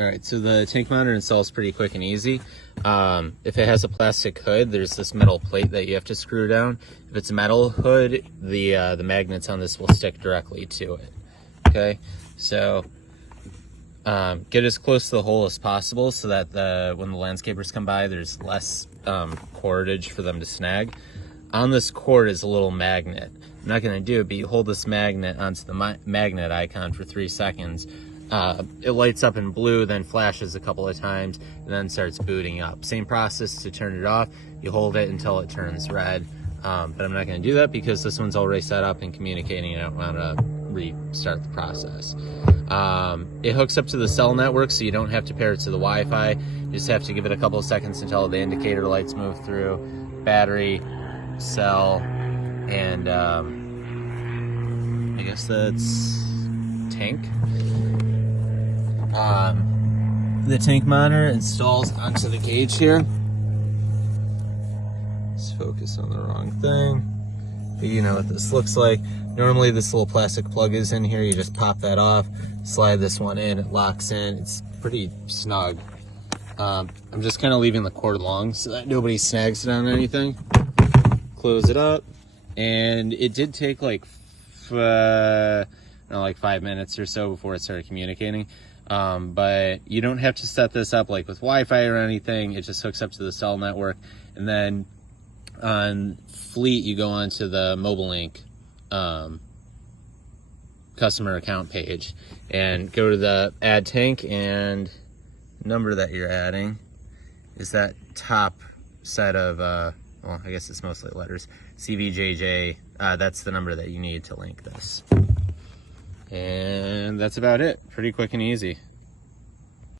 All right, so the tank monitor install is pretty quick and easy. If it has a plastic hood, there's this metal plate that you have to screw down. If it's a metal hood, the magnets on this will stick directly to it. Okay, so get as close to the hole as possible so that when the landscapers come by, there's less cordage for them to snag. On this cord is a little magnet. I'm not going to do it, but you hold this magnet onto the magnet icon for 3 seconds. It lights up in blue, then flashes a couple of times, and then starts booting up. Same process to turn it off. You hold it until it turns red. But I'm not going to do that because this one's already set up and communicating. I don't want to restart the process. It hooks up to the cell network, so you don't have to pair it to the Wi-Fi. You just have to give it a couple of seconds until the indicator lights move through. Battery, cell, and I guess that's tank. The tank monitor installs onto the gauge here. Let's focus on the wrong thing. But you know what this looks like. Normally this little plastic plug is in here. You just pop that off, slide this one in, it locks in. It's pretty snug. I'm just kind of leaving the cord long so that nobody snags it on anything. Close it up, and it did take like 5 minutes or so before it started communicating. But you don't have to set this up like with Wi-Fi or anything. It just hooks up to the cell network, and then on Fleet you go onto the MobileLink customer account page and go to the add tank, and number that you're adding is that top set of well, I guess it's mostly letters, CVJJ. That's the number that you need to link this. And that's about it. Pretty quick and easy.